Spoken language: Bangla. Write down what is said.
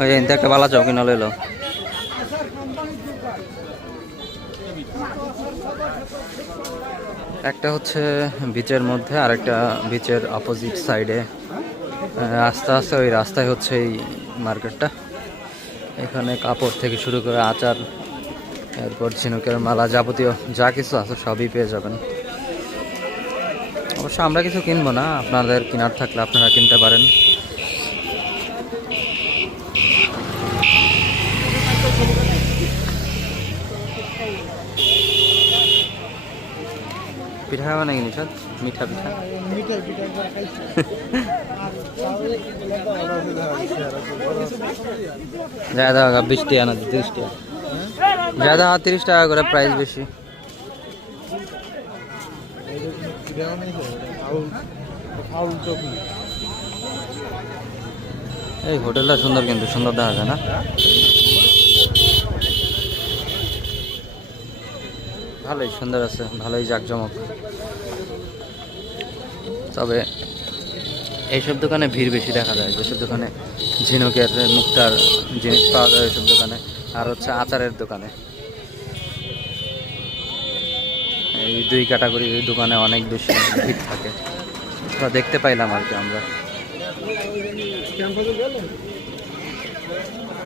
ওই এনতে একটা বালা চাও কিনা লইল। একটা হচ্ছে বিচের মধ্যে, আর একটা বিচের অপোজিট সাইডে রাস্তা আছে। ওই রাস্তায় হচ্ছে এই মার্কেটটা। এখানে কাপড় থেকে শুরু করে আচার, এরপর ঝিনুকের মালা, যাবতীয় যা কিছু আছে সবই পেয়ে যাবেন। অবশ্য আমরা কিছু কিনবো না, আপনাদের কেনার থাকলে আপনারা কিনতে পারেন। পিঠা খাবে নাকি নিশাদ? মিঠা পিঠা ज़्यादा होगा 20 টাকা না 30 টাকা, ज़्यादा 30 টাকা করে, প্রাইস বেশি। এই হোটেলটা সুন্দর, কিন্তু সুন্দর দেখা যায় না? ভালোই সুন্দর আছে, ভালোই জাঁকজমক। তবে এইসব দোকানে ভিড় বেশি দেখা যায়, যেসব দোকানে ঝিনুকের মুক্তার জিনিস পাওয়া যায় ওইসব দোকানে, আর হচ্ছে আচারের দোকানে। এই দুই ক্যাটাগরির দোকানে অনেক বেশি ভিড় থাকে, দেখতে পাইলাম আর কি আমরা।